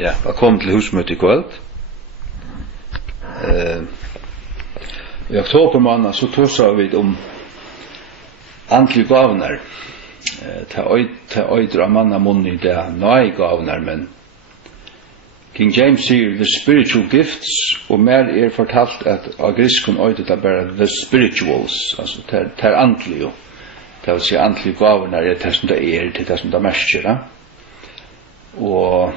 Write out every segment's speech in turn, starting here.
Ja, velkommen til husmøte I kveld. I oktober måned så tåser vi om antlige gavner. Til øydre manna munn I det nøye gavner, men King James sier the spiritual gifts, og mer fortalt at av griskon øyde det bare the spirituals, altså til antlige. Det vil si antlige gavner det som det til det som det merker. Og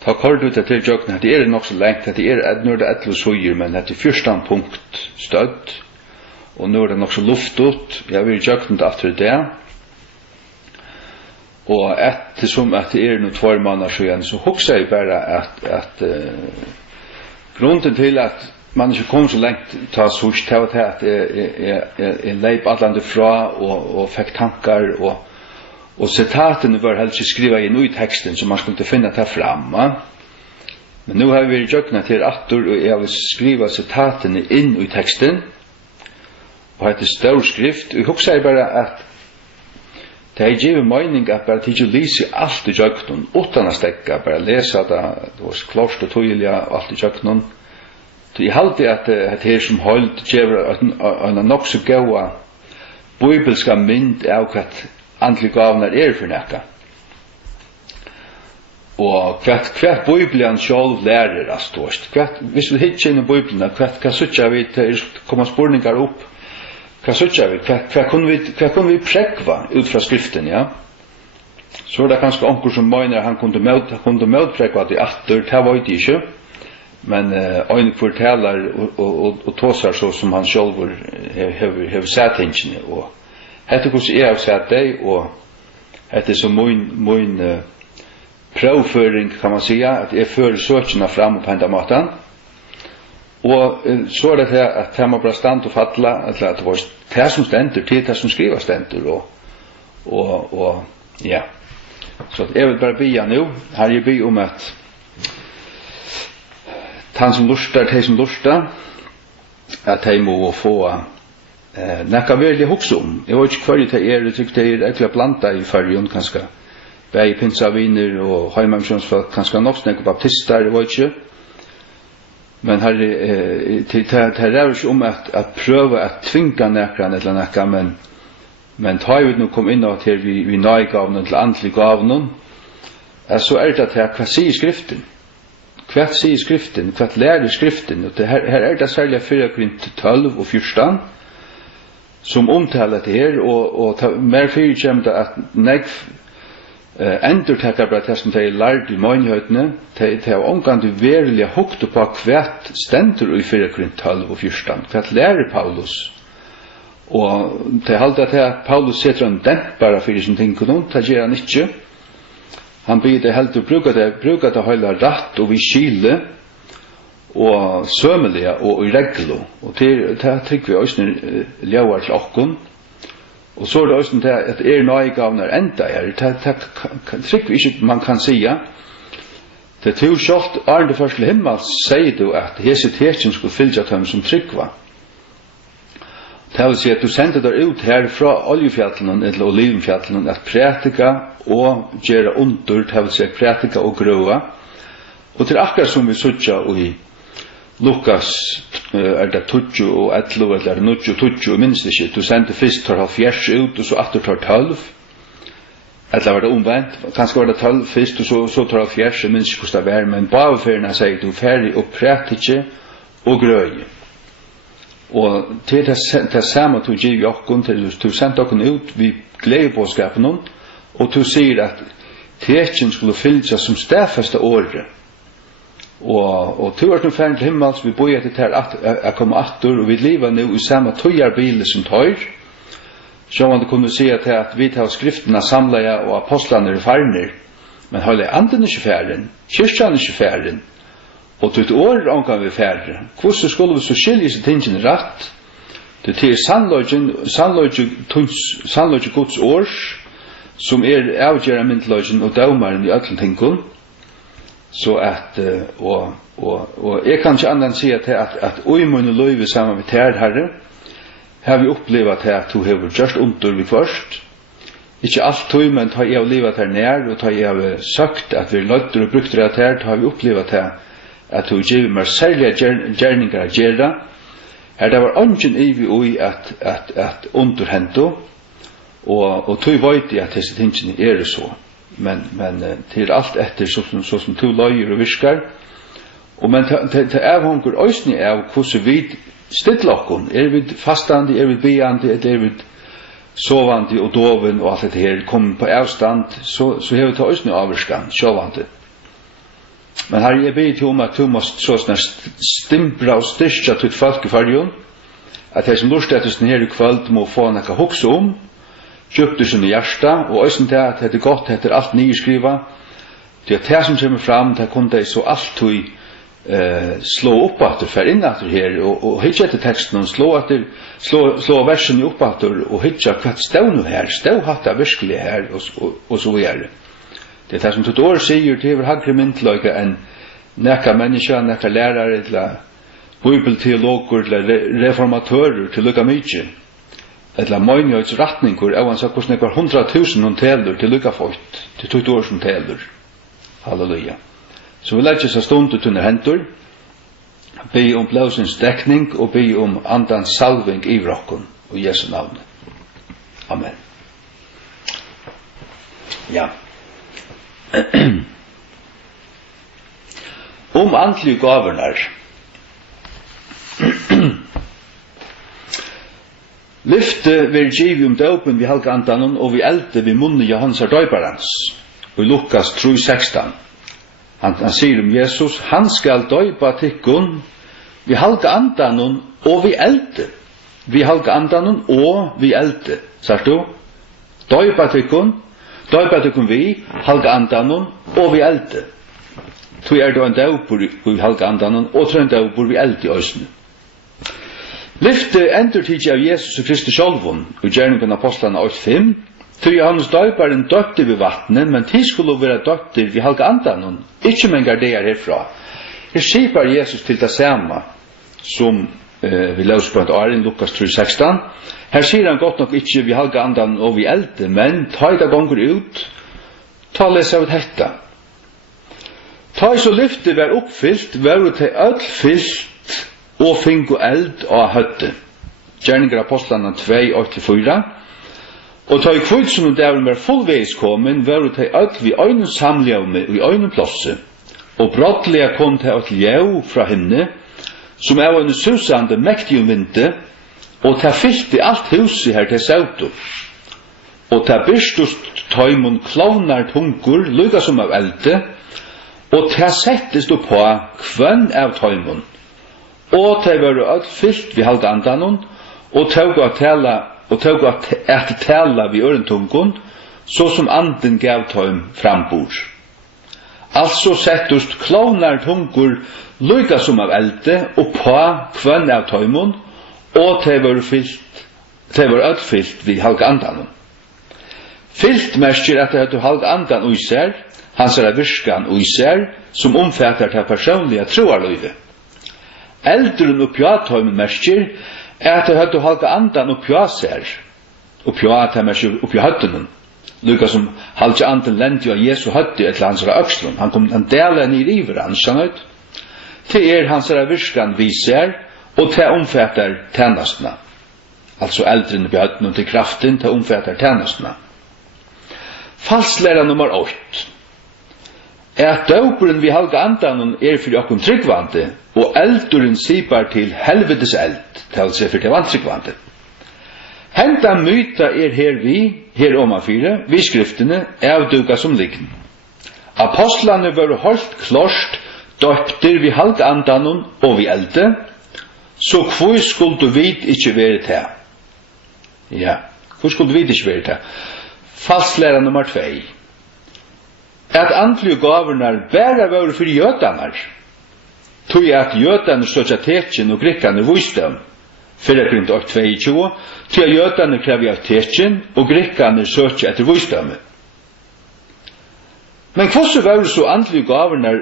ta kort ut til jøkken at det nok så lengt, at det når det etter søyer, men at det første punkt stødd, og nå det nok så luft ut, jeg vil jøkken det etter det, og ettersom at det nå 2 måneder siden, så hukser jeg bare at grunnen til at man ikke kom så lengt ta sørst til at jeg leip allande fra og fikk tankar og citatene var helst skriva inn I teksten så man skulle finne det fram. Men nu har vi jøkna til atter og jeg vil skriva citatene inn I teksten og heter stor skrift og jeg husker bare at det er givet mening at bare til å lese alt I jøknen utan å stekka, bare lese det var klart og tydelig og alt I jøknen. Så jeg halte at det her som holdt gjør en nok så gode bibelska mynd av hva antlige gavner for nekka. Og hva Bibelen selv lærer oss størst. Hvis vi hittar inn I Bibelen, hva suttja vi til kommer spurningar opp? Hva suttja vi? Hva kunne vi prekva ut fra skriften, ja? Så det kanskje onker som mener han kunne møtprekva det atter, det var det ikke. Men øyne forteller og tåsar så som han selv har sett tingene. Og hette hvordan jeg har sett deg, og hette som min prøvføring, kan man si, at jeg fører søkene frem på enda måten. Og så det her at det må bare stand og fattla, at det var det som stender til det som skriver stender. Og ja. Så jeg vil bare be nå, her jeg be om at han som lustar, de som lustar, at de må få nekka veldig hokse om. Jeg vet ikke hva det jeg tykker det egentlig blanda I fargen, kanskje bei pinsaviner og heimamsjonsfolk, kanskje nok snakke baptister, jeg vet ikke. Men her det er ikke om at prøve at tvinga nekran eller nekka, men ta jo nå kom inn til vi nøygavnen til antlige gavnen, så det at hva sier skriften? Hva sier skriften? Hva lærer skriften? Og her det særlig 4 Korint 12 og 14 som omtaler det her, og mer fyrir kommer det at negv endurtekker bare det som de er lært I møgnhøytene, de har omgang til verilig hukt på hva stendur I 4 Korint 12 og 14. Hva lærer Paulus? Og de halder at Paulus setter en dempare fyrir som ting kunne, det gjør han ikke. Han blir det helt å bruke det hele rett og vi skile og sømelige og I reglo. Og det trykker vi også ljøver til åkken. Og så det også til at nøygavner enda her. Det trykker vi ikke man kan si. Det til kjøft det første himmel sier du at hesiteten skulle fylle dem som trykker. Det vil si at du sender deg ut her fra oljefjallene eller olivenfjallene at prætika og gjøre under, det vil si prætika og grøva. Og til akkurat som vi sutja I Lukas det 20 og 11 eller 9 og 20, minst ikke, du sendte først tar 70 ut og så atter tar 12. Eller var det omvendt, kanskje var det 12 først og så tar 70, minst ikke hvordan det var, men baveferien sier du ferdig og prætika og grøye. Og til det samme du gir jokken, til du sendte okken ut, vi gleder på skapen og du sier at tekjen skulle fylle seg som stedfeste året. Og du er nå ferdig til himmels, vi bor etter til at komme atter, og vi lever nå I samme tøyarbile som tøyr. Så man kunne si at vi tar skriftene samlet og apostlene farner, men hele anden ikke ferdig, kyrkjene ikke ferdig, og til et år omgang vi ferdig. Hvordan skulle vi så skilje seg tingene rett? Det til sannløgje Guds års, som avgjøre myndeløgjen og daumaren I alle tingene. Så at, og jeg kan ikke annet si at uimunne løyve sammen med her, Herre, har vi opplevd at du har gjort under vi først. Ikke alt tog, men ta jeg livet her nær, og ta jeg sagt at vi nødder og brukte det her, ta vi opplevet her, at du giver meg særlige gjerninger å gjøre. Her det var ingen evig ui at underhento, og tog vet jeg at disse tingene så. Men til alt etter så som to løyer og virkar, og men til avhånger øysene av hvordan vi stiller oss, vi fastande, vi beande, vi sovande og doven og alt dette her, kommer på avstand, så har vi ta øysene avvirskan, sjåvande. Men her jeg ber til om at du må stimpra og styrka til folk i fargen, at jeg som lurt etter sånn her i kveld må få noe hokse om, kjøpte sin hjärsta, og øysen til at det er godt etter alt nye skriva, til at det som kommer fram, det kunne de så alt slå opp etter, for inn etter her, og hitja etter teksten, slå versen opp etter, og hitja hva stod nå her, stod hatt det virkelig her, og så videre. Det er det som tog år sier til hagre myndløyga enn nekka menneska, nekka lærare, eller bibelteologer, eller reformatører til lukka mykje, eller møgnjøyts ratningur, og han sa hvordan det var 100.000 hun teler til lukka folk, til 20 år som teler. Halleluja. Så vi legger seg stund ut under hendur, be om blåsens dekning, og be om andans salving i vrokken, og Jesu navn. Amen. Ja. Om andlige gavernar. Lyfte vil givi døpen vi halka andanon, og vi elde vi munne Johannes døyparans, og i Lukas 3:16. Han sier Jesus, han skal døypa tikkun, vi halka andanon, og vi elde. Vi halka andanon, og vi elde. Sagt du? Døypa tikkun vi, halka andanon, og vi elde. Tu det en døypur vi halka andanon, og tu en døypur vi elde i øysene. Lyfte endurtidje av Jesus Kristus sjálvun, og gjerningen apostlene 8:5, tu Johannes døyparen døpte vi vattnet, men tid skulle være døpte vi halka andanon, ikkje mengar det herfra. Her skipar Jesus til det samme, som vi løs på et år i Lukas 3:16. Her sier han godt nok ikkje vi halka andan og vi elde, men ta i det gonger ut, ta lesa ut hetta. Ta i så lyfte var oppfyllt, var det til öll fyllt og fingo eld og høtte. Gjerninger apostlene 2:8-4. Og ta i kvitt som dævren var fullveis kommen, var det til öll vi øyne samljøvme og i øyne plosse, og brottlega kom til öll ljøv fra himne, som er en susande mektig vinte, og ta fyllte alt huset her til sautu. Og ta byrstust tøymon klovnar tungur, lukka som av elde, og ta settest upp på kvønn av tøymon. Og ta var alt fyllt vi halda andanon, og tåg at tala vi ørentungun, så som anden gav tøym frambor. Altså settust klovnar tungur, lukka som av elde, og på kvønn av tøymon, og det var alt fyllt vi halka andanon. Fyllt merker at det hadde halka andan ui ser, hans er virskan ui ser, som omfattar til personlige troarløyve. Eldren og pjatøymen merker at det hadde halka andan og pjaser, og pjatøymen merker og pjatøymen, lukka som halka andan lendi av Jesu høtti etter hans er økslun. Han kom en del ned i river hans, til hans er virskan vi ser, og til omfattar tjenestene. Altså eldren og pjatøymen til kraften til omfattar tjenestene. Falslæra nummer 8. At døperen vi halka andanon for okkom tryggvande, og elduren sipar til helvetes eld, til seg for til vantryggvande. Henda myta her omafyre, vi skriftene, avduga som liggen. Apostlane var holdt klorst, døpter vi halka andanon og vi elde, så hvor skulle vi ikke være til? Ja, hvor skulle vi ikke være til? Falslæra nummer 2. At andlige gavernar bæra var for jødanar, tog at jødanar søkja tekjen og grekkanar visdom, 4 Korinther 8:22, tog at jødanar krever tekjen og grekkanar søkja etter visdom. Men hvordan var så andlige gavernar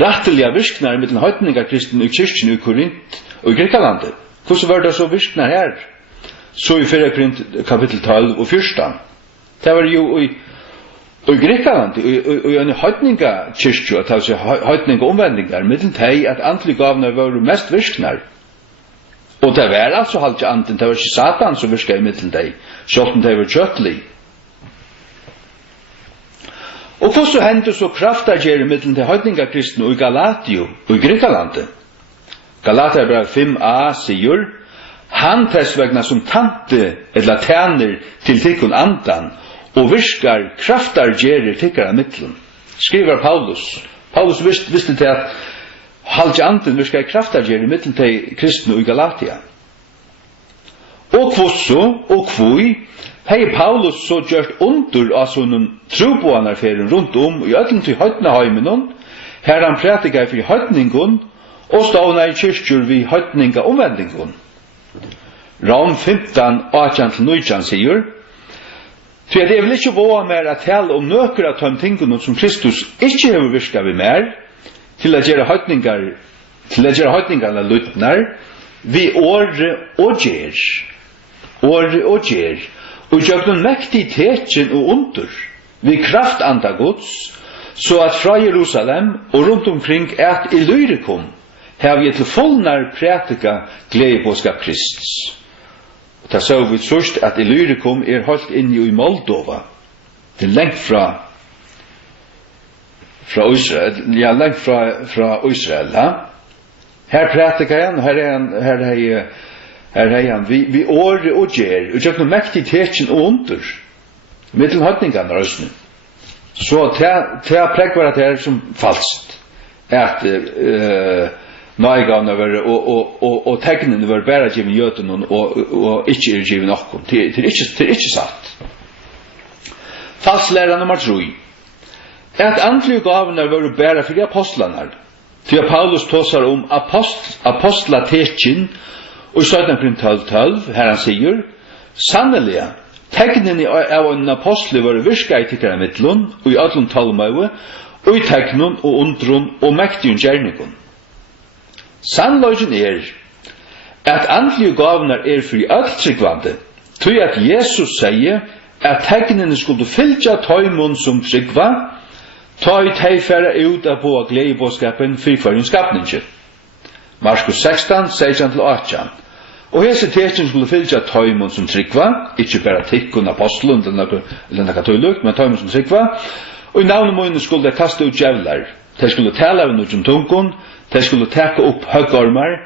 rattelige virknar mellom høytningarkristen og kyrkjen i Korint, og i Greikalandet. Hvordan var det så virknar her? Så i 4 Korint kapittel 12 og 14. Det var jo i Greikaland, i en høytninga kyrkju, at altså høytninga omvendingar, middel teg at antlige gavner var mest virknar. Og det var altså halt ikke anden, det var ikke Satan som virka i middel teg, sjålten det var kjøtlig. Og hvordan hendur så kraftar gjer i middel til høytninga kristne og i Galatio og i Greikalandet? Galater brev 5a sier, han tess vegna som tante eller tæner til tikkun andan, og virkar kraftar gjerir tikkara mittlen. Skriver Paulus. Paulus visste til at halvt anden virkar kraftar gjerir mittlen til kristne i Galatia. Og kvosso, og kvoi, hei Paulus så gjørt under av sånne troboanarferien rundt om i ødlen til høytneheimen, her han prætikar for høytningon, og stavna i kyrkjur vi høytninga omvendingon. Rom 15, 18-19 sier, for jeg vil ikke våge mer at tale om nøkker av de tingene som Kristus ikke har virket ved mer, til å gjøre høytningarna lytnar, vi åre og gjer, og gjør noen mektig tekjen og under, vi kraft andagods, så at fra Jerusalem og rundt omkring et Illyricum, har vi til fullnar prætika gledebåskap Kristus. Og da så vi først at Illyricum holdt inne i Moldova. Det er lengt fra Israel, ja, lengt fra Israel, ja. Her prætika han, her er han, vi åre og gjer, og gjør noe mektig tekjen og under, mittel høytningan røsne. Så til å prekvar at det er som falskt, at nøygavne var, og tegnene var bare givet jøten og ikke givet nokkom. Det er ikke satt. Falslæra nummer 3. At andlige gavene var bare for de apostlene. Til Paulus tåsar om apostlatetjen, og i 17 Korint 12, her han sier, sannelig, tegnene av en apostle var virka i tikkara mittlun, og i allum talmøve, og i tegnun og undrun og mektigun gjerningun. Sannløgjen at andlige gavnar for i alt tryggvande, tog at Jesus sier at tegnene skulle fylgja tøymun som tryggva, ta i teifæra ut av på gledebåskapen for hverjum skapningen. Markus 16, 16-18. Og hese tekjen skulle fylgja tøymun som tryggva, ikke bare tikkun apostelen eller nekka tøylukt, men tøymun som tryggva, og i navnemåne skulle de kaste ut djevlar. De skulle tala av noen tungun, de skulle teka opp høggormar,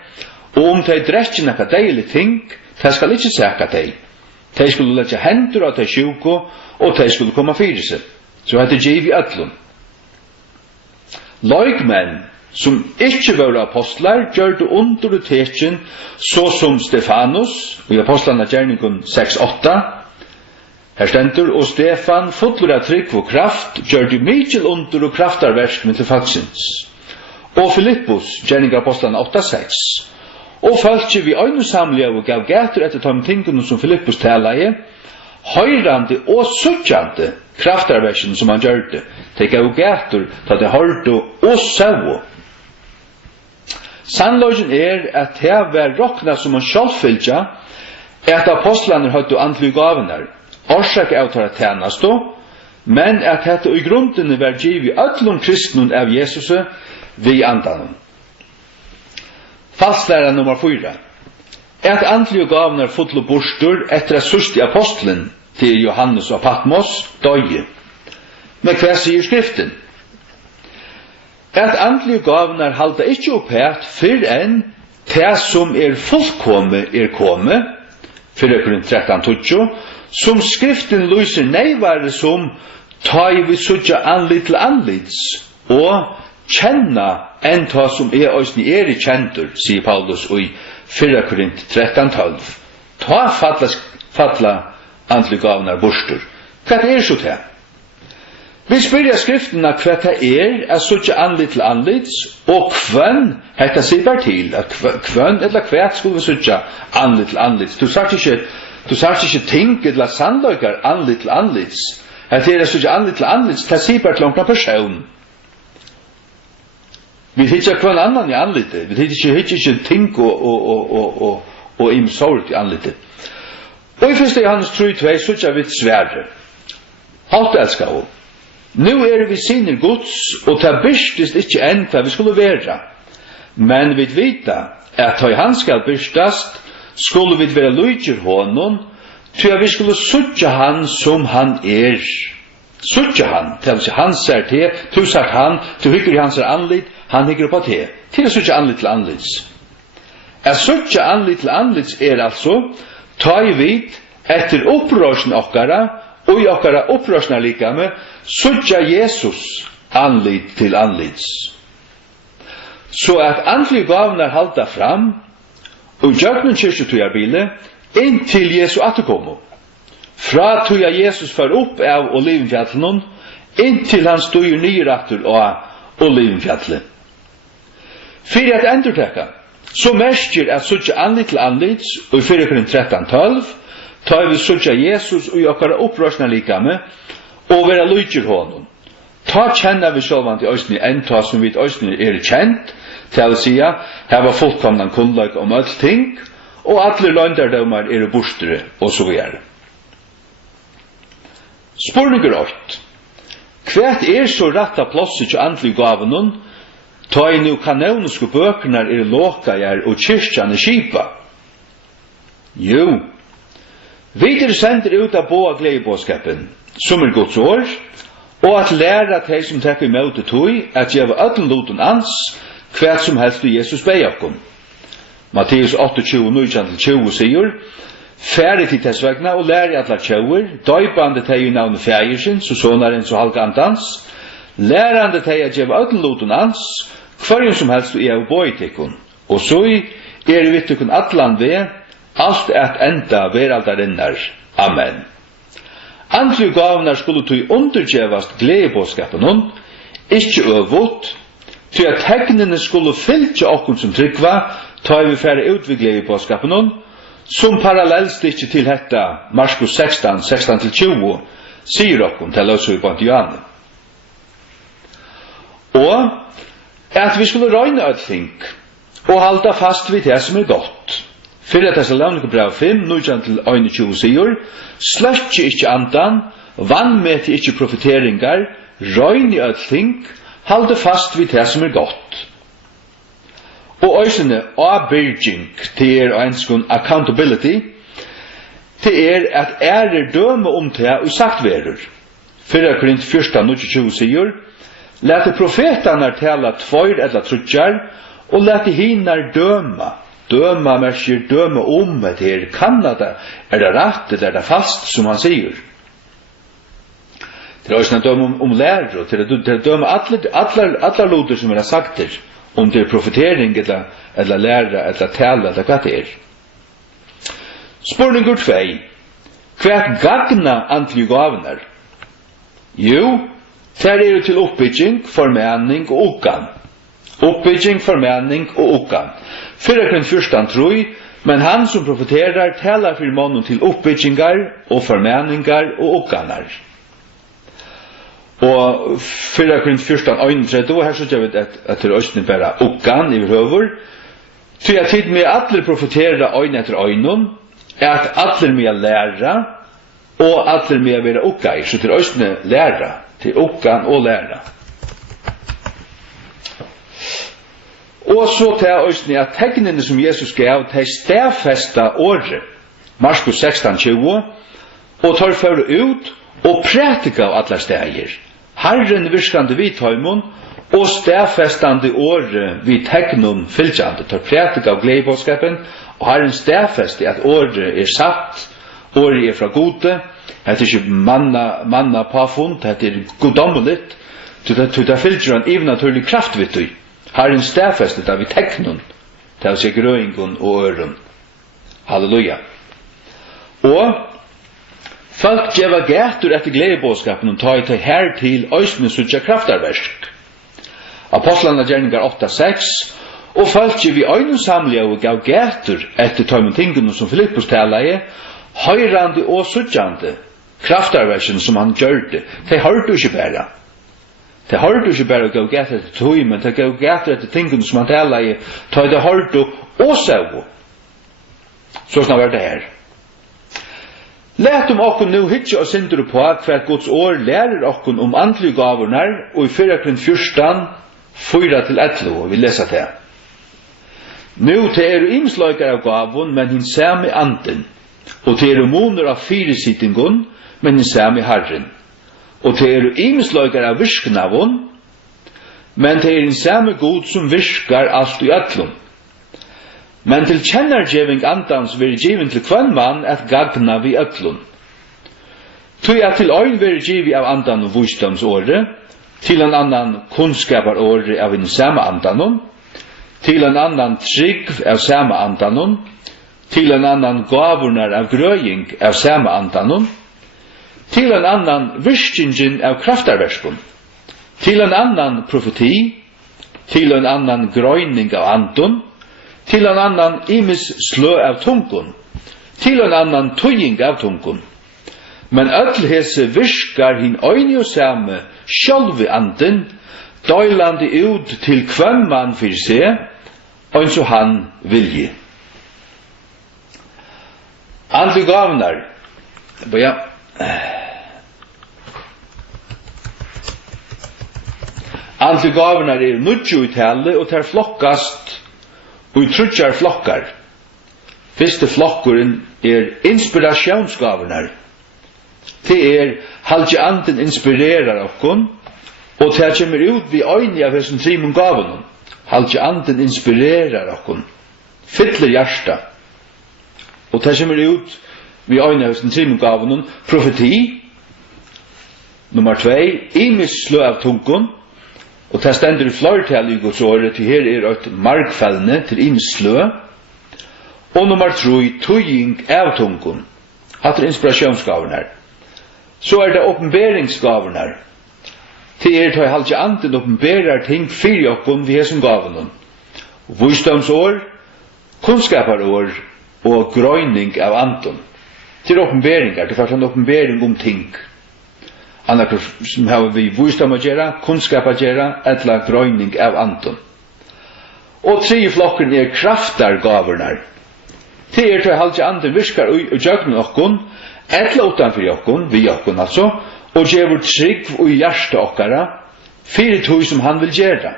og de drekje nekka deilig ting, de skal ikke seka deg. De skulle letja hendur av de sjuko, og de skulle komme fyrir seg. Så hette giv i öllum. Løgmenn, som ikke var apostlar, gjør det under tekjen, så som Stefanus, i apostlarna gjerningun 6-8, her stendur, og Stefan, fullur av trygg og kraft, gjør det mykje under og kraftarverk med til fagsins. Og Filippus, gjerninga apostlarna 8-6, og følte vi øynesamlige og gav gætur etter de tingene som Filippus talaði, høyrande og suttjande kraftarverken som han gjør det, de gav gætur da de hørte og sau. Sannløgjen at det var rokna som en sjálffylgja, at apostlene hadde andlige gavenar, årsak av tåra tjenestå, men at dette i grunden var givet öllum kristnun av Jesus vi andanen. Falslæra nummer 4. At andlige gavenar fotlo borstur etter at sørste apostelen til Johannes og Patmos døye. Men hva sier skriften? At andlige gavenar halda ikkje opp her før enn det som fullkomme komme, 4 Korint 13-20, som skriften lyser neivare som ta i vi sutja anlit til anlits, og kjenna enn ta som òsni i kjentur, sier Paulus i 4 Korint 13-12. Ta fatla andlige gavenar borstur. Hva så det? Vi spyrja skriftena hva det sutja anlit til anlits, og hvem hetta sier til, at hvem eller hva skulle vi sutja anlit til anlits. Du sagt ikke ting eller sannløykar anlit til anlits. At det sutja anlit til anlits, det sier bare til omkring person. Vi hittar kvann annan i anlite. Vi hittar ikke ting og imsort i anlite. Og i 1. Johannes 3:2 så vi svære. Halt elskar hun. Nu vi sinner Guds, og ta byrstist ikke enn hva vi skulle være. Men vi vita at høy han skal byrstast, skulle vi være lydger honom, til vi skulle suttja han som han Suttja han, til han ser til, du sagt han, du hykker i hans anlit, han hykker på til suttja anlit til anlits. At suttja anlit til anlits altså, ta i vit etter opprørsen okkara, og i okkara opprørsna likame, suttja Jesus anlit til anlits. Så at andlige gavnar halda fram, og gjøknen kyrkjetøyarbile, inntil Jesu atterkomo. Fra tøya Jesus far opp av Olivenfjallen, inntil han støyer nyrattur av Olivenfjallet. Fyrir at endurtekka, så mersker at suttja anlit til anlits, og i 4:13-12, tar vi suttja Jesus og i okkara opprørsna likame, og vera lydger honom. Ta kjenna vi sjálvandi òsni enn ta som vi òsni kjent, til å sija, her var fullkomnan kunnlag om öll ting, og alle løndardomar bostere, og så videre. Spurningur 8. Hvert så ratta plosset til andlig gavenon, ta i nu kanoniske bøkernar lokajar og kyrkjan skipa? Jo, videre sender ut av boa gledebåskapen, som Guds år, og at læra teg som tekker imot det tog, at gjeva ödlen loten ans, hvert som helst i Jesus beiakon. Matteus 8:20-20 sier, færre til tess vegna og lære atlar tjauer, døypande teg i navnet fægersins og sonarens og halkandans, lærande teg at gjeva ödlen loten ans, hverjum som helst i av boitikon, og så vittikon atlan ved, alt at enda veraldarinnar. Amen. Andlige gavnar skulle tog undergjevast gledebåskapen, ikkje øvut, til at tegnene skulle fylgja okkur som tryggva, ta vi færre ut ved gledebåskapen, som parallellstikke til hetta Markus 16:16-20, sier okkur til oss i bant Johanne. Og at vi skulle røyne et ting, og halda fast vid det som godt. 1. Tessalonikerbrev 5:19-21 sier, sløtje ikkje andan, vannmeti ikkje profeteringar, røyne et ting, halda fast vid det som godt. Og øysene avbyrging til ønskun accountability, til at døme om det og sagt verur. 1. Korint 1:29 sier, lete profetarna tala 2 eller 3, og lete hinar døma. Døma merker døme om det her, kan det, det rett eller det fast, som han sier. Det også en døme om lærer, til å døme alle loder som sagt her, om det profetering eller lære eller tale eller hva det Spurningur 2. Hva gagna andlige gavner? Jo, der til oppbygging, formening og ukkan. Oppbygging, formening og ukkan. 4. Korint 1:3, men han som profeterar talar for mannen til oppbyggingar og formeningar og ukkanar. Og 4. Korint 1:31, her synes jeg at det er bare ukkan i høver, til at tid med alle profeterer øyne etter øyne, at alle med læra, og alle med være ukkar, så til øyne læra, til ukkan og læra. Og så til øyne at tegnene som Jesus gav, til stedfesta året, Markus 16:20, og tar for ut, og prætika av alle steder. Herren virkande vid tøymon, og stedfestande året vid tegnum fylgjande, tar prætika av gledebåskapen, og Herren stedfeste at året satt, året fra gode, det ikke manna påfunn, det godommeligt, til det fylgjer en even naturlig kraft vid tøy. Herren stedfeste det vid tegnum, til å se grøyngun og øren. Halleluja. Og folk gjeva gætur etter gledebåskapen og ta i til her til øysene suttja kraftarversk. Apostlarna gjerningar 8:6, og folk vi øyne samlige og gav gætur etter tøymen tingene som Filippus talaie, høyrande og suttjande kraftarversen som han gjørte, de hørte ikke bæra. Det har du ikke bare gå gæt etter tog, men det går gæt etter tingene som han taler i, ta det har du og så. Så snart var det her. Læt okkur nu hitje og sindur på hver Guds år lærer okkur om andlige gavernar, og i 4:14, 4-11, vi leser det. Nu til ymslaukar av gavun, men hin sami anden, og til moner av fyrisittingun, men hin sami Herren. Og til ymslaukar av virknavun, men til hin sami God som virkar alt i öllum. Men til kjennargeving andans veri givin til kvann mann at gagna vi öllum. Tui at til øyn veri givi av andan og visdomsåre, til en annan kunnskaparåre av en samme andanon, til en annan trygg av samme andanon, til en annan gavurnar av grøying av samme andanon, til en annan virkingen av kraftarverskun, til en annan profeti, til en annan grøyning av andon, til en annan imis slø av tungun, til en annan tøying av tungun. Men öll hese virkar hin øyne og samme sjálvi anden, døylandi ut til kvann mann fyrir seg, og så han vilji. Andlige gavnar, ja, andlige gavnar nudju i tale, og ter flokkast, og i trutjar flokkar. Fyrste flokkuren inspirasjonsgavnar. Det halvtje anden inspirerar okkon, og det kommer ut vi øyne av hessen trimon gavunum. Halvtje anden inspirerar okkon, fyller hjärsta. Og det kommer ut vi øyne av hessen trimon gavunum, profeti, nummer 2, imis slø av tungun, og det stender i flertall i Guds året, til her et markfellene til imis slø, og nummer 3, tøying av tungun, hatt inspirasjonsgaven her. Så det oppenberingsgaven her. Det til halvtje anden oppenberar ting fyrir okkon vi som gaven. Visdomsår, kunnskaparår og grøyning av anden. Til oppenberingar, det er en oppenbering om ting. Annars som har vi visdom å gjøre, kunnskap å gjøre, etla grøyning av anden. Og 3 flokken kraftargavernar. Det til halvtje anden virkar og gjøgnen okkon, etla utanfor okkon, vi okkon altså, og gjevur trygg og hjärsta okkara, fyrir tog som han vil gjøre.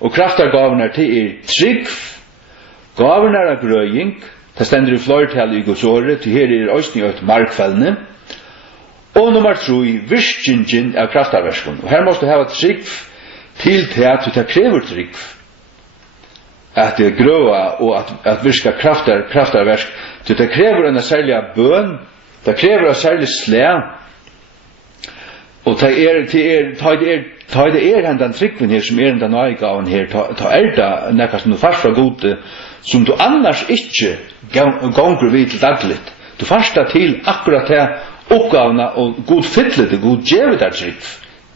Og kraftargavernar til trygg, gavernar av grøying, det stender i flertall i Guds året, til her òsni og et markfellene, og nummer 3, virkingen av kraftarverskun. Og her måste du hava trygg til at du krever trygg. At det grøa og at virka kraftarversk, til det krever en særlig bøn, det krever en særlig slæ, og det hendan tryggven her, som hendan nøygaven her, det nekka som du fast fra gode, som du annars ikkje gonger vid til dagligt. Du fast til akkurat det oppgavene og god fytlet, og god djevet er trygg.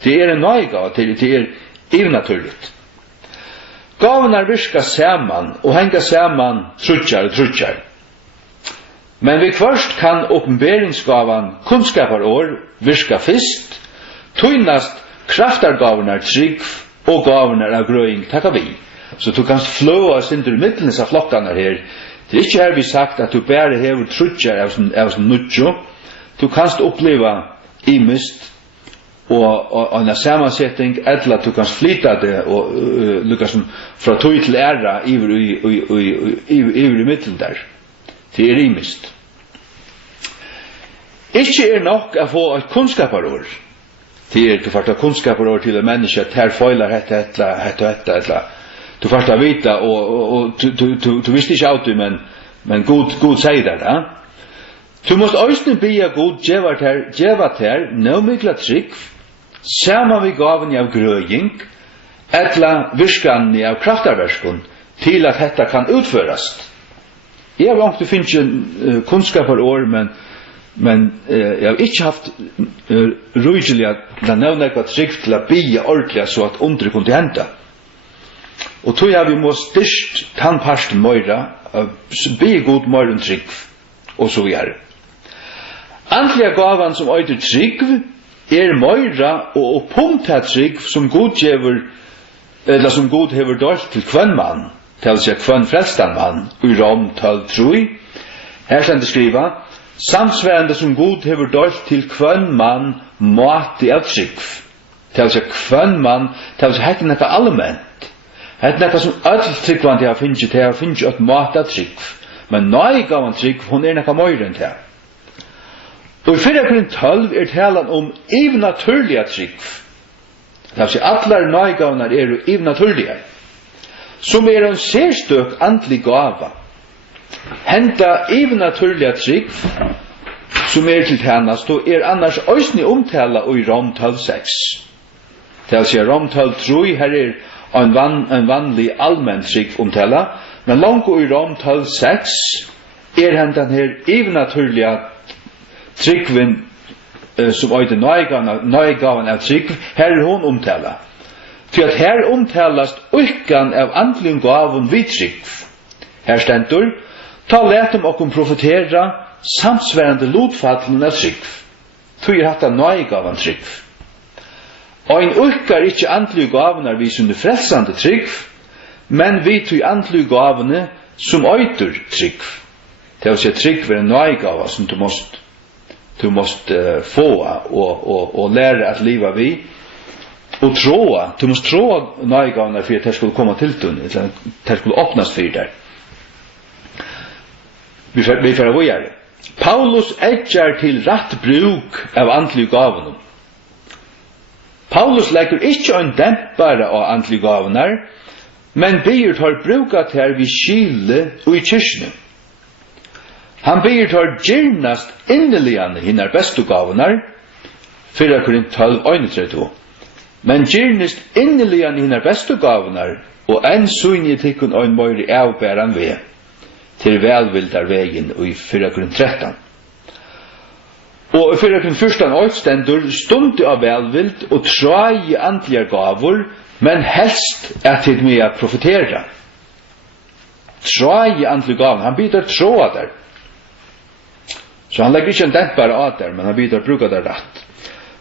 Det en nøygav, det naturligt. Gavene virka saman, og henga saman trutjar. Men vi først kan oppenberingsgavan kunnskaparår virka fyrst, tøynast kraftargavnar trygg og gavnar av grøying takka vi. Så du kan flåa sindur middels av flokkanar her. Det ikkje her vi sagt at du bare hever trutjar av som nudjo. Du kanst oppleva imist og en samansetting, eller at du kan flytta det og lukkas fra tøy til æra iver i middelen der. Det imist. Ikkje nok å få et kunnskaparår. Det du får kunnskaparår til en menneske at her feilar hetta. Du får vita og du visste ikke alt men god sier det, ja. Du måst òsne bia god djeva ter nøymikla trygg, saman vi gaven av grøying, etla virskan av kraftarverskun, til at detta kan utførast. Jeg har langt finnes kunnskaparår, men jeg har ikke haft rujelig at nøymikla trygg til at bia ordentlig så at undre kunne henta. Og tog jeg vi må styrst tannparsten møyra, bia god møyren trygg, og så videre. Andliga gavan som øyder trygg, meira og punta trygg som god gjever, eller som god hever dalt til kvann mann, til å si kvann frelstan mann, i Rom 12:3. Her stender skriva, samsværende som god hever dalt til kvann mann, måti av trygg. Til å si kvann mann, til å si hekk nekka allment. Hekk nekka som öll tryggvandi har finnst til å finnst et måti av trygg. Men nøy gavan trygg, hun nekka møyre enn til. Og i 4:12 talan om evnaturliga trygg. Det vil si, allar nøygavnar evnaturliga. Som en sérstök andlig gava. Henta evnaturliga trygg, som til tennast, og annars òsni omtala i Rom 12:6. Det vil si, Rom 12:3, her en vanlig allmenn trygg omtala, men langt i Rom 12:6 henta her evnaturliga tryggvin som øyde nøygavan av trygg, her hon omtala. For at her omtalast ukkan av andling gavun vid trygg. Her stendur, ta letum okkom profetera samsværende lotfallen av trygg. Tui hatta nøygavan trygg. Og en ukkar ikkje andling gavunar vi sunne frelsande trygg, men vi tui andling gavune som øyder trygg. Det vil si trygg var en nøygava som du måste få och lära att leva vi och tråa. Du måste tråa nøygavnar för att det skulle komma till tunn, eller det skulle öppnas för det. Vi får vågare. Paulus äggar till rätt bruk av andlig gavnum. Paulus lägger inte en dämpare av andlig gavnar, men byr har brukat här vid skyle och i kyrkene. Han ber tar gyrnast inneliggande hinnar bestu gavunar, 4 Korint 12:31. Men gyrnast inneliggande hinnar bestu gavunar, og enn sunni tikkun ein møyri avbæran ve, til velvildar vegin og i 4 Korint 13. Og i 4 Korint 1 stendur stundi av velvild og trai andligar gavur, men helst at hit med a profetera. Trai andligar gavur, han byter tråa der. Så han legger ikke en dempare av der, men han bidrar bruka det rett.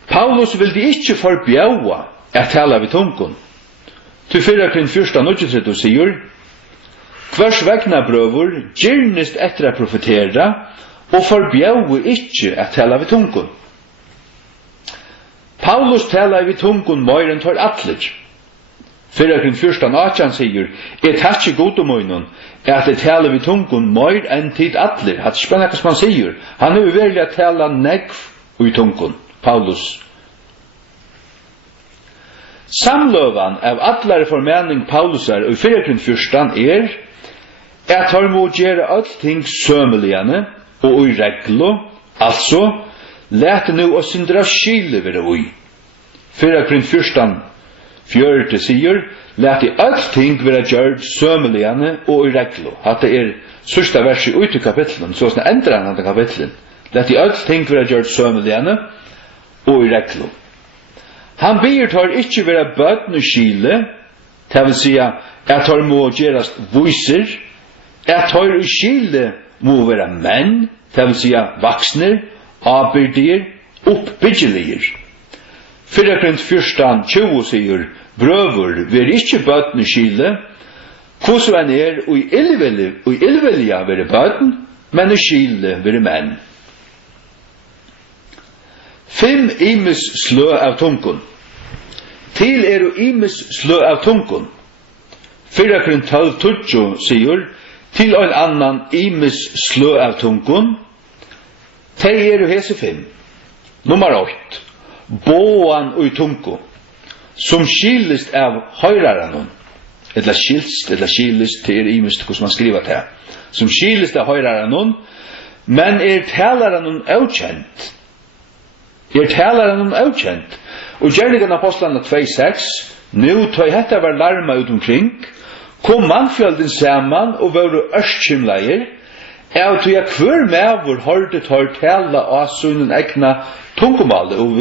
Paulus vil de ikke forbjøa at tala vid tungun. Til 4 Korint 1:33 sier, hvers vegna brøver gyrnist etter å profetera, og forbjøa ikke at tala vid tungun. Paulus tala vid tungun mer enn tar atler. 4 Korint 1:18 sier, takk god om øynene, at det taler vi tungun mer enn tid atler. Hatt spennet hva som han sier. Han er uverlig at tala negv i tungun, Paulus. Samløvan av atlare formening Paulusar og i 4 Korint 1 at han må gjøre allting sømeligane og i reglo, altså, lete nu å syndra skyle ved det. 4 Korint 1:4 sier, lät i allting vera gjort sømeligane og i reglo. Hatt det sørsta verset ut i kapitlen, så sånn endrar han kapitlen. Lät i allting vera gjort sømeligane og i reglo. Han ber tar ikkje vera bøtn og skile, det vil sija at tar må gjerast viser, at tar og skile må vera menn, det vil sija vaksner, abyrdir, oppbyggeligir. 4 Korint 1:20 sier, brøver, vi ikkje bøtn og skile, hvordan han og i illvelja være bøtn, men i skile være menn. 5 imes slø av tungun. Til imes slø av tungun. 4 Korint 12:20 sier, til en annan imes slø av tungun. Te hese 5. Nummer 8. Boan og tungu. Som skilist av høyraranon, eller skilist til imest hvordan man skriver det, som skilist av høyraranon, men talaranon avkjent. Talaranon avkjent. Og gjerningen av Apostlene 2:6, nu tøy hetta var larma ut omkring, kom mannfjölden saman og var ørskimleier, av tøy hver mevor hørte tar tala av sunnen egna tungumal, og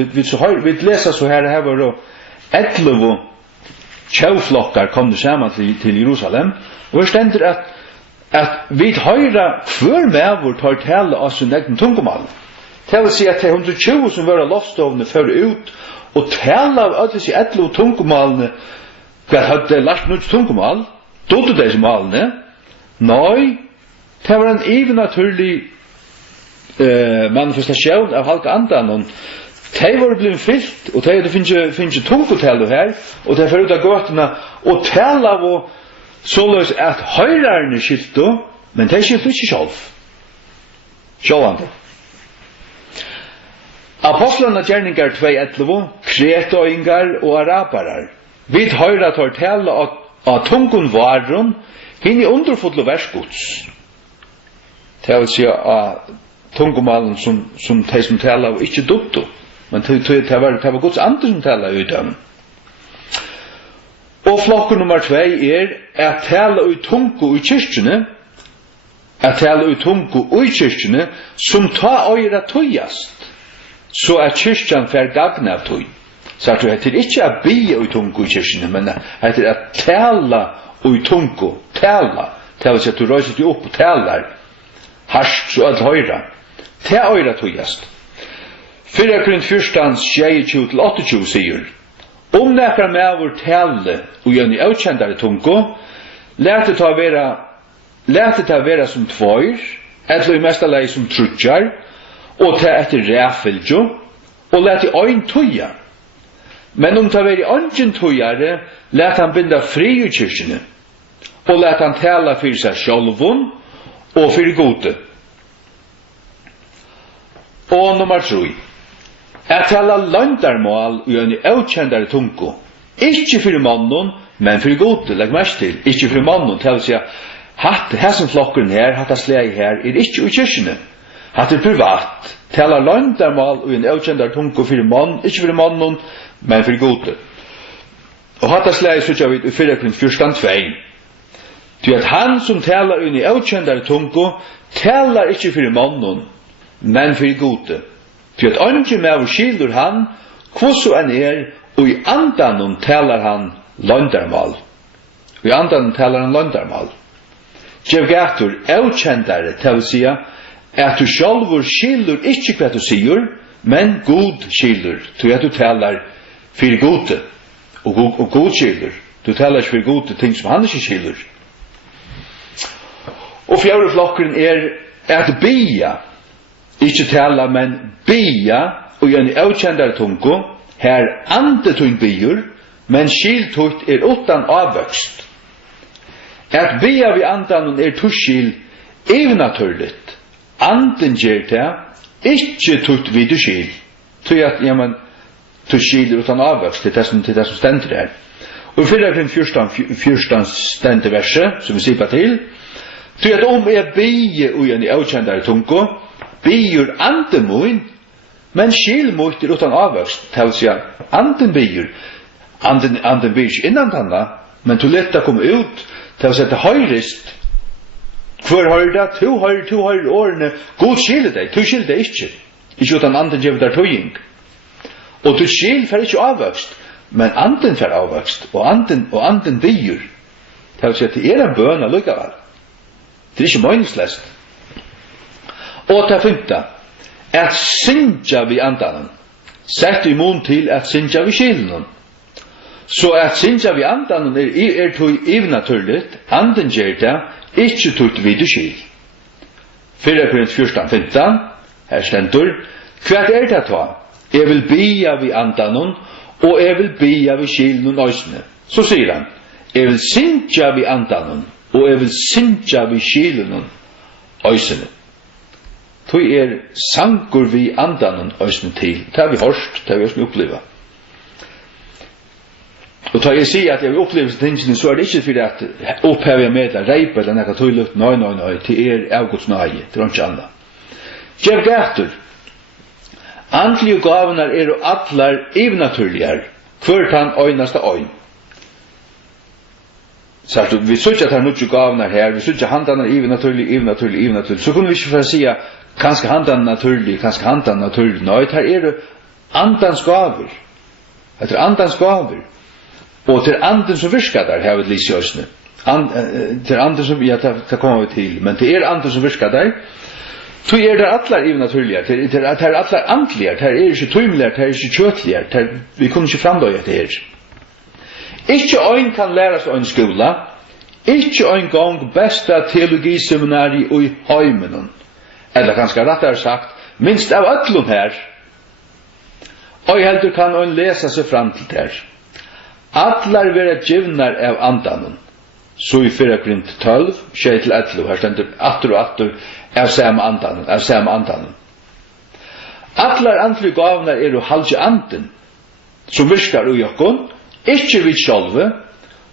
vi leser så her var 11 tjauflokkar kom det saman til Jerusalem, og det stender at vi høyra hver mevor tar tala av sunnen egna tungumal. Det vill säga att 120 som var loftstovne för ut och tala av ödelse i ätlo och tungomalene för att hade lagt något tungomal då det som malene. Nej, det var en evennaturlig manifestation av halka andan och de var blivit fyllt och de finns tungotal här och de får ut av götterna och tala av således att höjrarna skilto men de skilto inte själv. Sjålande. Apostlarna gärningar 2:11, kretoingar och arabarar. Vid höjra tar tala av tungon varon, hinn i underfotlo värsgods. Det vill säga av tungomalen som de som talar av inte dutto, men det var Guds ande som talar ut dem. Og flokken nummer 2 at tala ut tungo i kyrkjene, som ta øyra tøyast, så at kyrkjan fer gagna av tøy. Så at det heter ikke at bia ut tungo i kyrkjene, men det heter at tala ut tungo, tala vil si at du røyser deg opp og talar, harsk så at høyra, ta øyra tøyast. 4 Korintherne 1:26-28 sier, om nekar mever tale og gjør i avkjendare tungo, lät det vera som tvoir, eller i mesta lei som trutjar, og ta etter ræfiljo, og lät i øyn tuja. Men om ta veri øngen tujare, lät han binda fri i kyrkjene, og lät han tala fyrir seg sjálvun, og fyrir gode. Og nummer 3. At tala landarmål og gjør i avkjendare tungo, ikke fyrir mannen, men fyrir gode, legg mest til, ikke fyrir mannen, til å si at hessen flokkeren her, hatt slei her, ikke i kyrkjene. Hatt privat, tala landarmål og gjør i avkjendare tungo fyrir mannen, ikke fyrir mannen, men fyrir gode. Og hatt slei så vi i 4 Korintherne 2. Til at han som talar i avkjendare tungo, talar ikke fyrir mannen, men fyrir gode. Til at ønske med skilur han, hvordan han og i andanen talar han landarmal. I andanen talar han landarmal. Gjev gatur avkjendare til å si at du sjálfur skilur ikke hva du sier, men god skilur, til at du talar fyrir gode, og god skilur. Du talar ikke fyrir gode ting som han ikke skilur. Og fjerde flokkeren at bia, ikke tala, men bia, og gjerne avkjendare tungo, her andetun biur, men skiltut utan avvøkst. At bia vi andan tuskil evnaturligt. Anden gjer det, ikke tut vi du skil. Tui at, tuskil utan avvøkst, det er som stender her. Og i 4 Korintherne stender verset, som vi sier på til, tui at om bie og gjerne avkjendare tungo, biur anden moin, men skilmot utan avvøkst, det vil si anden biur, anden biur ikke innan tanna, men du lett å komme ut, det vil si at det høyrest, hver høyre, to høyre årene, god skilder deg, to skilder deg ikke utan anden gjør der tøying. Og du skil fer ikke avvøkst, men anden fer avvøkst, og anden biur, det vil si at det en bøn likevel. Det er ikke meningsløst. Og til 5. At syndja vi andanen, sett i mun til at syndja vi skilen. Så at syndja vi andanen tog evnaturligt, anden gjer det, ikke tog vi du skil. 4 Korintherne 15, her stendur, hva det ta? Jeg vil bia vi andanen, og jeg vil bia vi skilen òsne. Så sier han, jeg vil syndja vi andanen, og jeg vil syndja vi skilen òsne. Tui sangur vi andanen òsne til. Det har vi hørt, det har vi også oppleva. Og da jeg sier at jeg vil oppleva tingene, så det ikke for at oppheve jeg med det, reipa eller nekka tøyluft, nei, til avgods nøye, det var ikke anna. Gjev gater, andlige gavnar allar evnaturligar, hvert han øynasta øyn. Så vi synes at han nukje gavnar her, vi synes at handan evnaturlig, så kunne vi ikke få si kanskje handan naturlig, nei, det andans gaver. Det andans gaver. Og til anden som virker der, her vil lise til anden som, ja, det kommer vi til, men det anden som virker der, Tu det allar i naturliga, det allar antliga, det är inte tymliga, det är inte kötliga, vi kunde inte framdöja det här. Ikke ein kan læra seg en skola, ikke ein gang besta teologiseminari i heimen, eller kanskje rettere sagt, minst av öllum her, og heldur kan ein lesa seg fram til der. Allar vera givnar av andanen, så i 4 Korint 12, 6-11, her stendur atter og atter av samme andanen. Allar andlige gavnar eru halge anden, som virkar ui okkon, ikke vi sjálve,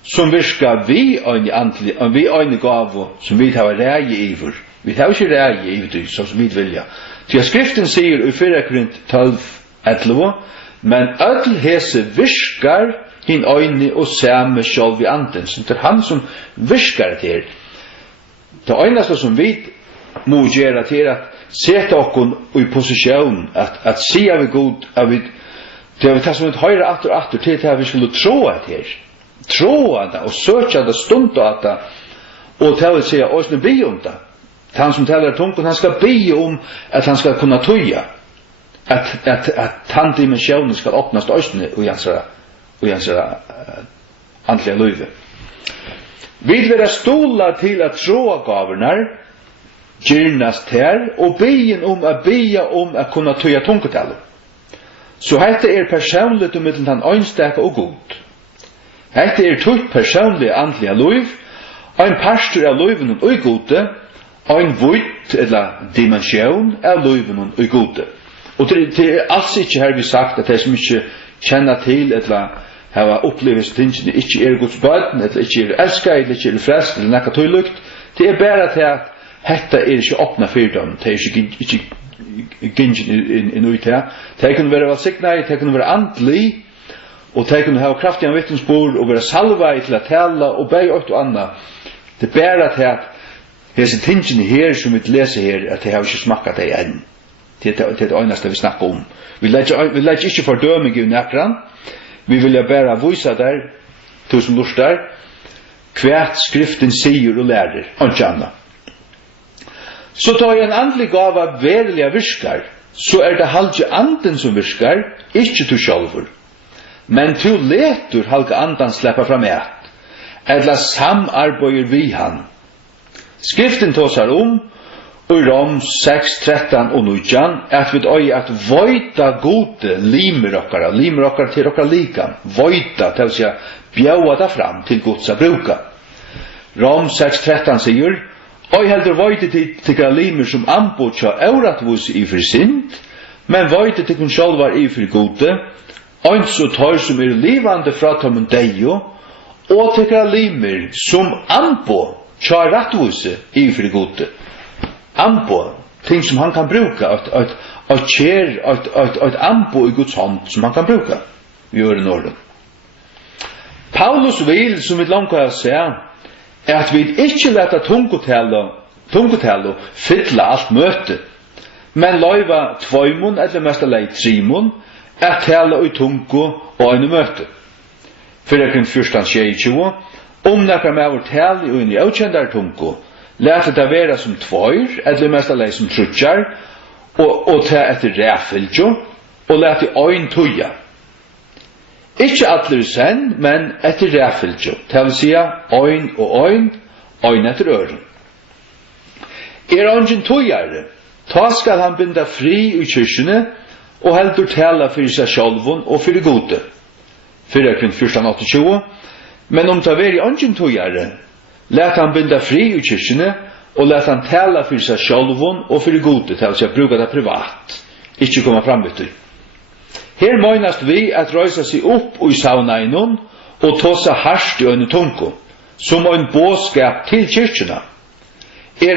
som virkar vi øyne gavu, som vi har rægi iver. Vi har ikke rægi iver det, som vi vilja. Til skriften sier i 4 Korint 12:11, men öll hese virkar hin øyne og samme sjálv i anden, så det er han som virkar det her. Det øynaste som vi må gjøre til at sette okkon i posisjon, at sia vi god, at vi det har vi tatt som et høyre atter til at vi skulle tro at her. Tro at det, og søke at det, stund at det, og til å si at åsne be om det. Han som taler tungen, han skal be om at han skal kunne tøye. At han dimensjonen skal åpnes åsne og hans andlige løyve. Vi vil være stola til at troagaverne gyrnast her, og be om at kunne tøye tungetallet. Så hette personligt mellom den øynstake og god. Hette tutt personlig andlige løyv, ein pastor av løyven og gode, ein vutt eller dimensjon av løyven og gode. Og det alls ikke her vi sagt at det som ikke kjenner til eller har opplevd tingene ikke Guds barn, eller ikke elsket, eller ikke frelst, eller nekka tøylukt. Det bare til at hette ikke åpna fyrdom, det ikke gingen in ut her. Det kunne være velsignet, det kunne være andlig, og det kunne ha kraftig en vittnesbord, og være salva til å tale, og be og annet. Det er bare til at disse tingene her, som vi leser her, at det har ikke smakket det enn. Det er det eneste vi snakker om. Vi lærer ikke fordøming i nekran, vi vil bare vise der, til som lurer, hvert skriften sier og lærer, og ikke annet. Så tar en andlig gava verilega virkar, så det halge anden som virkar, ikke du sjálfur. Men du letur halge andan sleppa fram et, eller samarbeider vi han. Skriften tåsar og i Rom 6:13 og 19, at vi øye at voita gode limer okkara til okkara likam, voita, til å si bjaua det fram til godsa bruka. Rom 6:13 sier, og heldur voiti til limer som ambotja euratvus i for synd, men voiti til kun sjálvar i for gode, eins og tar som livande fra tommen deio, og til limer som ambotja euratvus i for gode. Ambo, ting som han kan bruka, et ambo i Guds hånd som han kan bruka, vi gjør i Norden. Paulus vil, som vi langt har sett, at vi ikke leta tungotello fylla alt møte, men løyva tvøymon, eller mest lei trimon, at tala i tungo og en møte. Fyrir kun 1:22, nekar med vår tali og i avkjendar tungo, lete det være som tvøyr, eller mest lei som trutjar, og ta etter ræfylgjo, og lete øyn tuja. Ikke atler sen, men etter ræfylgjo, det vil sija øyn og øyn etter øren. Ongen tujare, ta skal han binda fri i kyrkjene, og heldur tala fyrir seg sjálvun og fyrir gode. Fyrir kun 14:28, men om ta veri ongen tujare, let han binda fri i kyrkjene, og let han tala fyrir seg sjálvun og fyrir gode, til å bruka det privat, ikke koma fram ut. Her møgnast vi at røysa seg opp i saunainun, og tåsa harsht i øyne tungo, som en båskap til kyrkjena.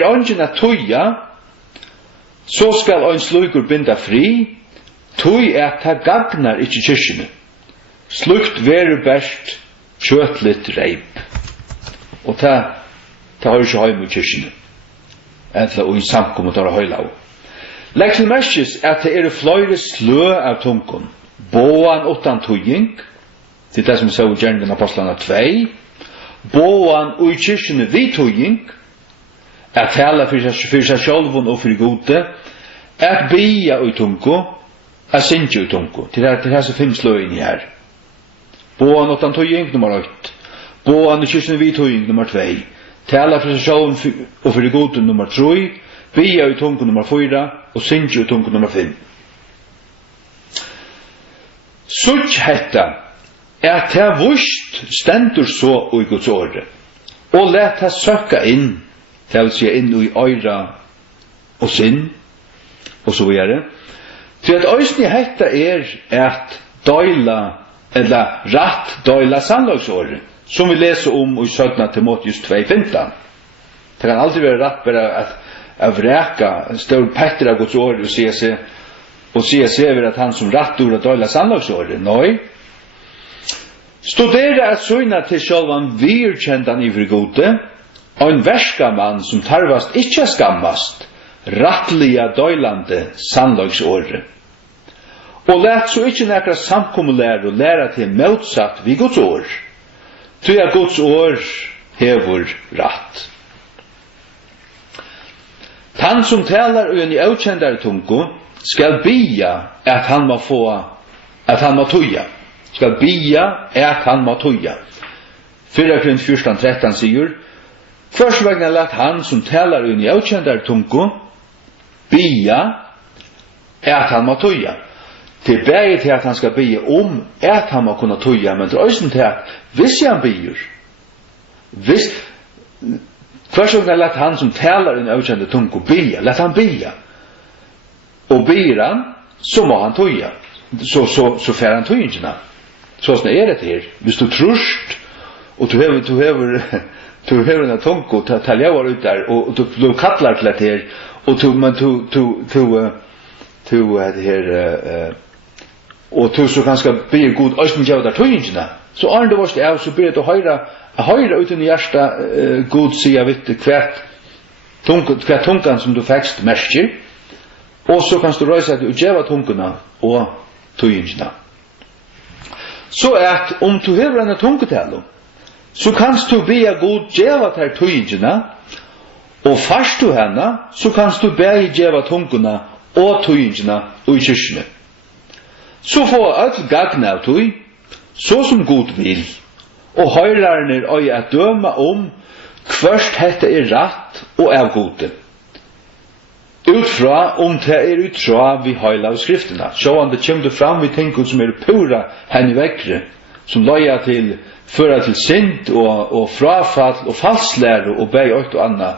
Ongen at tuja, så skal ein slugur binda fri, tui ta gagnar ikkje kyrkjene. Slukt veru best kjøtligt reip. Og ta har ikkje heim i kyrkjene. Eller i samkommet tar høylau. Legg til merkes at det fløyre slø av tungon. Båan utan tujing, det som så i Gjerningen Apostlene 2, båan ui kyrkjene vid tujing, at tala för sig själv och för gode, at bia ut tungo, at synge ut tungo. Till det här så finns slöjn i här. Boan åt tøying nummer 8. Boan och kyrkjen vid tøying nummer 2. Tala för sig själv och för gode nummer 3. Bia ut tungo nummer 4 och synge ut tungo nummer 5. Such hetta at det vust stendur så i Guds ord. Og let det søkka inn, til seg inn i øyra og sinn, og så videre. Til at øysni hetta at døyla, eller rett døyla sannlagsåret, som vi leser om i 17. Timotheus 2:15. Det kan aldri være rett bare at vreka stor Petter av Guds ord og sier seg at han som rett ord døyla sannlagsåret. Nei. Studera at søgna til sjálvan virkjendan i gode, og en verskamann som tarvast ikkje skammast, rattliga døylande sannlagsåret. Og let så ikkje nekra samkommulære og læra til motsatt vi Guds år, til at Guds år hever ratt. Han som talar ui en i avkjendare tungo, skal bia at han må tuja. Skal bia at han må tuja. 4 Korinter 14:13 sier, Forsvegna lat han som talar ui en i avkjendare tungo, bia at han må tuja. Til bægi til at han skal bia at han må kunna tuja, men til øysen til at hvis han bier, Forsvegna lat han som talar ui en avkjendare tungo bia, lat han bia. Og bier han, så må han tuja. Så fer han tujingina. Så det her. Hvis du trust, og du hever en tungo, taljavar ut der, og du kallar til det her, og og du så kanskje blir god øysten gjør der tujingina, så er det vårt av, så blir det å høyre uten i hjärsta god sier vitt hvert tungan som du fekst mersker, og så kan du røyse at du gjør tunguna og tujingina. Så at om du hever en tungetalo, så kanst du be god djeva til tujingina, og fast du henne, så kanst du be djeva tunguna og tujingina og i kyrkjene. Så får alt gagna av tuj, så som god vil, og høyrarne er at døma hverst hette rett og av gode. Utfra det utra vi høyla av skriftene. Sjåan det kommer fram vi tenker som pura henne vekkre, som løya til føra til synd og frafall og falslære og beg og anna,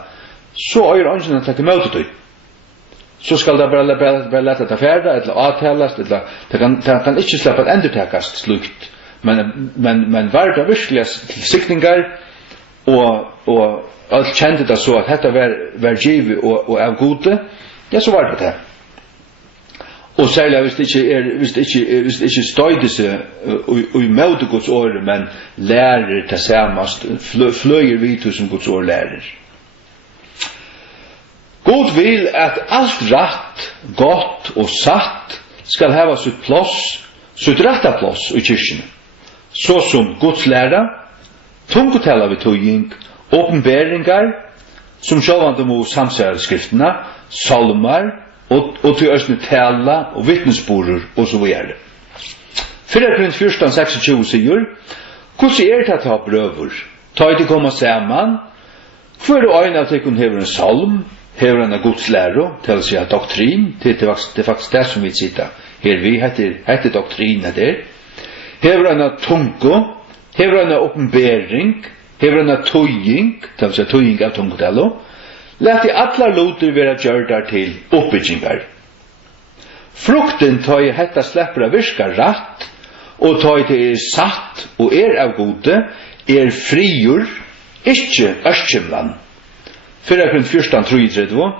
så ønsker han takke møte til. Så skal det bare lette det ferda, eller avtalast, eller det kan ikke slippe at endertakast slukt. Men var det virkelig sikningar, og alt kjente det så at dette var givet og av gode, ja, så var det. Og særlig hvis det ikke støyde seg i møte Guds år, men lærer til samast, fløyer vi til som Guds år lærer. God vil at alt rett, godt og satt skal hava sitt plass, sitt retta plass i kyrkjene. Så som Guds læra, tungotala vi tøying, åpenberingar, som sjåvande må samsære skriftene, salmer, og til østene tala, og vittnesborer, og så videre. 4 Korinter 14:26 sier, hvordan det ta brøver? Ta ikke komme sammen, hver øyne at jeg kunne heve en salm, heve en Guds læro, til å si doktrin, det er faktisk det som vi sitter her vi, heter doktrin der. Heve en tungo, heve en åpenbering, heve en tøying, til å si tøying av tungotello, lett i alle loter være gjørder til oppbyggingar. Frukten tøy hetta slipper av virka rett, og tøy det satt og av gode, friur, ikkje ørskimlan. 4 Korinter 14:33,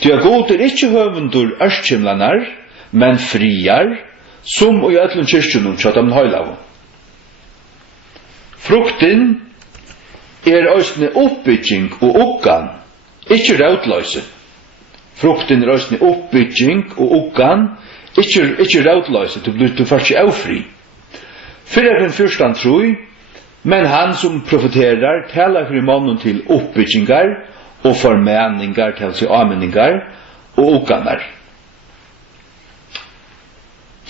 ty av gode ikkje høvundur ørskimlanar, men friar, som og i ætlun kyrkjunum tjadam høylav. Frukten østne oppbygging og okkan, ikkje rautløyse. Frukten østne oppbygging og okkan, ikkje rautløyse, du får ikke avfri. 4 Korinter 14:3, men han som profeterar talar for mannen til oppbyggingar og formeningar til seg ameningar og ukanar.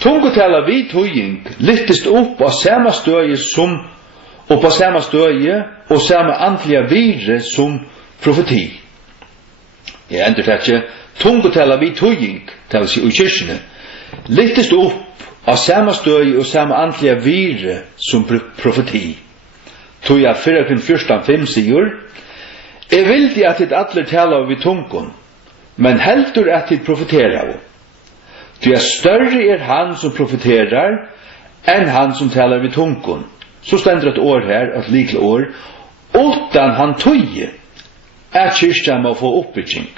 Tungutala vid tøying lyttest opp av samme støye som og på samme støye og samme andlige vire som profeti. Jeg ender til ikke tungutala vid tøying til seg i kyrkene lyttest opp av samme støye og samme andlige vire som profeti. Tøya 4:14-5 sier Jeg vildi at hit allir tala vid tungun, men heldur at hit profeterar. Ty større han som profeterar enn han som talar vid tungun. Så stendur et år her, et likle år, utan han tøye, at kyrkjan må få oppbygging.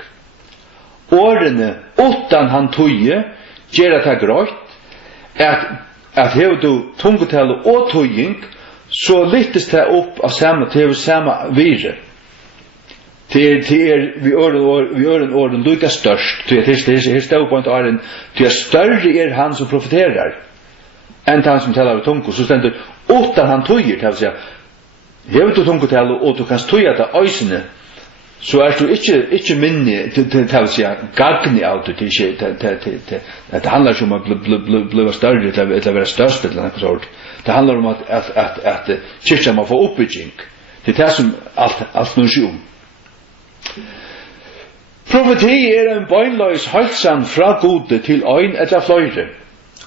Årene utan han tøye, gjer det grøyt, at hever du tungutale og tøying, så lyttes det opp av samme vire. Vi øren åren lukka størst, her stod på en åren, til større han som profeterar, enn han som talar av tungo, så stendur, utan han tøyer, til å si, hever du tungo til, og du kan tøya til øysene, så du ikke minne, til å si, gagni av det, det handler ikke om å bli større, eller være størst, eller noe sånt. Det handler om at kyrkja må få oppbygging. Det det som alt nå skjer om. Profeti en bøgnløys halsan fra gode til øyn eller fløyre,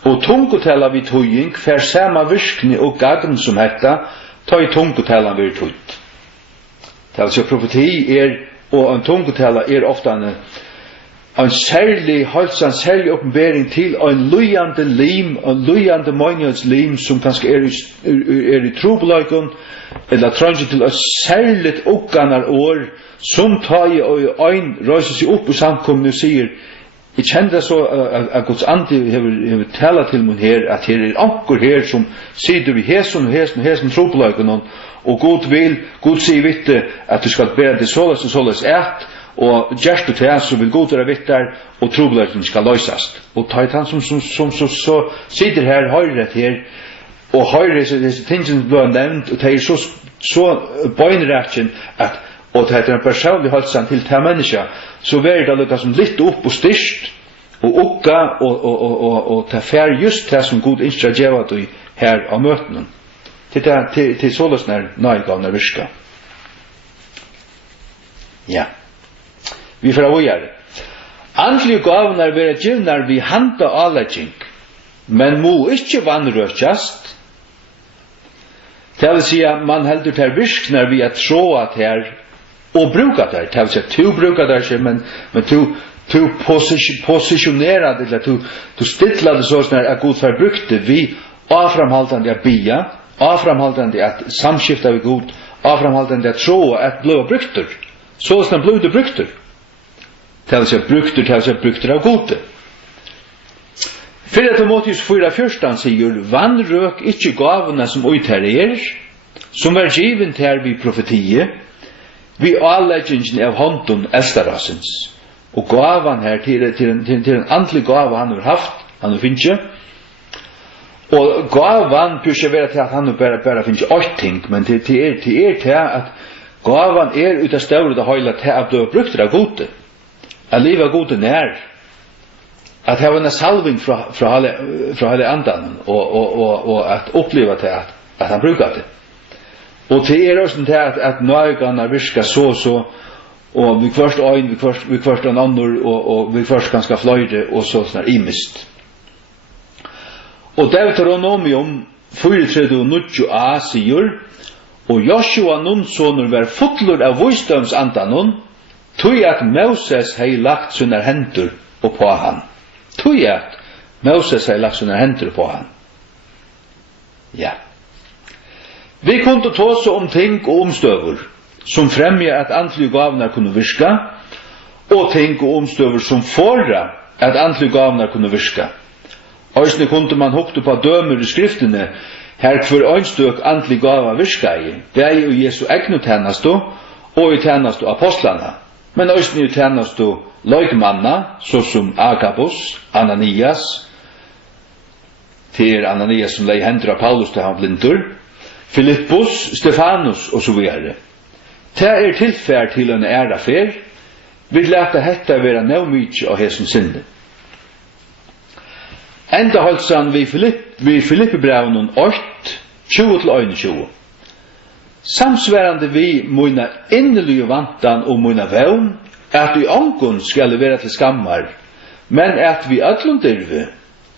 og tungutala vid tøying fer sama virkni og gagn som hetta, ta i tungutala vid tøyt. Det altså profeti og en tungutala ofta en særlig halsan, særlig oppenbering til en lujande lim, en lujande møgnjøds lim, som kanskje i trobeløykon, eller transit til et særligt okkanar år, som tar i øyn, røyser seg opp og samkomne og sier, jeg kjenner så at Guds ande har talat til mun her, at her anker her som sider vi hesen og hesen trobeløykon, og Gud sier vitte at du skal bære det såles og såles og gjerst og til så vil god være vittar, og trobeløyken skal løysast. Og ta han som så sitter her, høyret her, og høyret disse ting som ble nevnt, og det så bøynrettjen, og det en personlig holdsan til til menneska, så vil det lukka som litt opp og styrst, og ukka, og ta fær just det som god innskjer djevat her av møtenen. Til sålesner nøygavner virka. Ja. Vi får avgjøre. Andlige gavnar vera givnar vi handa avlegging, men må ikke vannrøkjast. Det vil si at man heldur til virknar vi at tråa til og bruka der. Det vil si at du bruka der ikke, men du posisjonerar det, eller du stilla det sånn at god forbrukte vi avframhaltande at bia, avframhaltande at samskifta vi god, avframhaltande at tråa at blå brukter. Sånn blå det brukter. Til seg brukter av gode. 4 Timotheus 4:14 sier, vannrøk ikke gavene som utherrer, som var given til vi profetiet, vi avleggingen av hånden elstarassens. Og gavan her til en andlig gave han har haft, han har finnet. Og gavan bør ikke være til at han bare finner 8 ting, men til til at gavan ut av større det høyla til at du har brukt av gode. At livet gode nær, at hava en salving fra hele andan, og at oppleva til at han brukar det. Og til også til at nøygarna virka så, og vi kvart øyn, vi kvart en andre, og vi kvart ganske fløyre, og så sånn imist. Og Deuteronomium 4:9a sier, og Joshua nunnsonur var fullur av visdomsandanon, tui at Moses hei lagt sunnar hendur på han. Tui at Moses hei lagt sunnar hendur på han. Ja. Vi kunne tåse om ting og omstøver, som fremja at andlige gavnar kunne virka, og ting og omstøver som fåra at andlige gavnar kunne virka. Øysne kunne man hukte på dømer i skriftene, her hver øynstøk andlige gava virka i, det er jo Jesu egnu tjenestå, og i tjenestå apostlana. Men øysne i tjenestå løgmanna, såsom Agabus, Ananias, til Ananias som lei hendur av Paulus til han blindur, Filippus, Stefanus og så videre. Det tilfær til en æra fer. Vi leta hetta vera nevmykje av hesen sinne. Enda halsan vi Filippi-brevnen 8, 20-21. Samsværande vi muna innelige vantan og muna vevn, at vi ongun skal vera til skammar, men at vi öllum dyrve,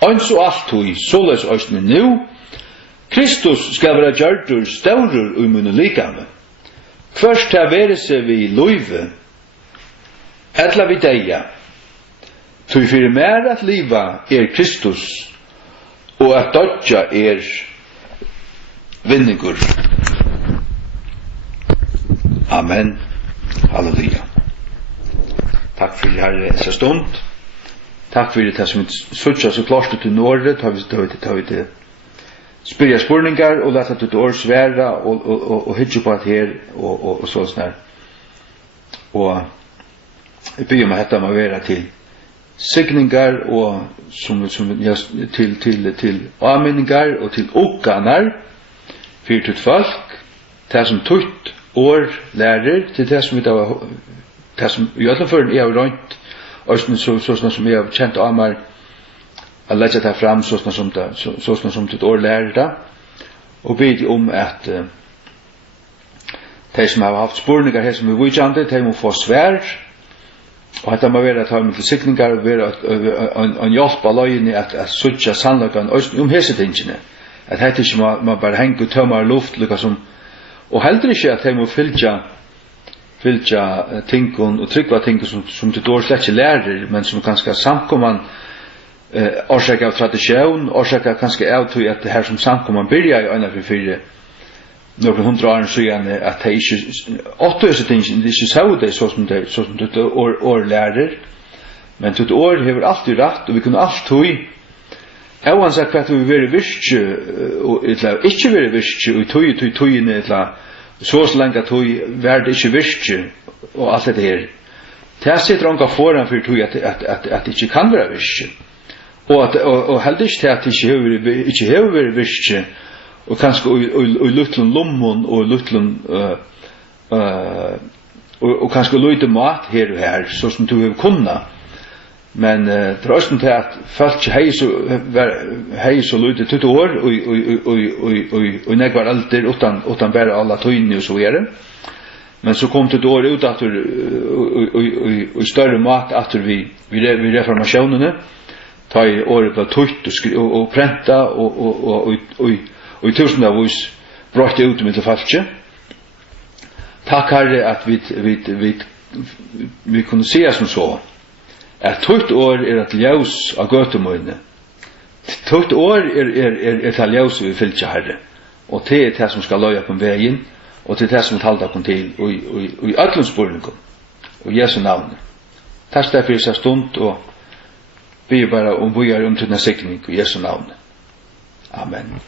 eins og alt hui, såleis òsne nu, Kristus skal vera gjørdur staurur ui munu likame. Først her vere seg vi luive, etla vi deia, tui fyrir mer at liva Kristus, og at dodja vinningur. Amen. Halleluja. Takk for Herre stund. Takk for det som suttja så klart til Norge, tar vi det spyrja spurningar, og leta det år sværa, og hitje på at her, og sånn her. Og jeg bygger meg dette med å være til signingar, og til avminningar, og til okkanar, for til folk, det som tutt år lærer, til det som vi det som i alle føren jeg har rønt, og sånn som jeg har kjent av meg, å legge det fram sånn som til år lærer det, og bid om at de som har haft spurningar her som er vidjande, de må få svær, og at det må være at de må til sikningar, og være en hjelp av løgene at suttja sannlagan hese tingene, at det ikke må bare henge og tømme luft, og heller ikke at de må fylja tingon og tryggva tingon som til dår slett ikke lærer, men som kanskje samkomman orsaka av tradisjon, orsaka kanskje av til at det her som samkomman byrja i øyne for noen 100 år siden, at det ikke åttøse tingene, det ikke så det så som det år lærer, men det år hever alltid rett, og vi kunne alltid oansett hva vi vil virke, eller ikke vil virke, og tøyene, så lenge tøy, vær det ikke virke, og alt det her. Det sitter ånga foran for tøy at det ikke kan være virke, og heldig ikke til at det ikke hever vært virke, og kanskje i luttlen lommon, og luttlen, og kanskje løyde mat her og her, så som du har kunnet. Men trøsten til at folk hei så løyde tutt år, og nekvar alder, utan bare alla tøyne og så videre. Men så kom tutt år ut at og større mat at vi reformasjonene, ta i året ble tutt og prenta, og i tusen av oss brått ut med til falskje. Takk Herre at vi kunne se som så, at tutt år et ljøs av gøtemøyne. Tutt år et ljøs vi fyllt Herre, og det det som skal løye på veien, og det det som talte kom til i ødlundsborningen, og Jesu navn. Takk derfor i seg stund, og vi bare vi er til denne sikning i Jesu navn. Amen.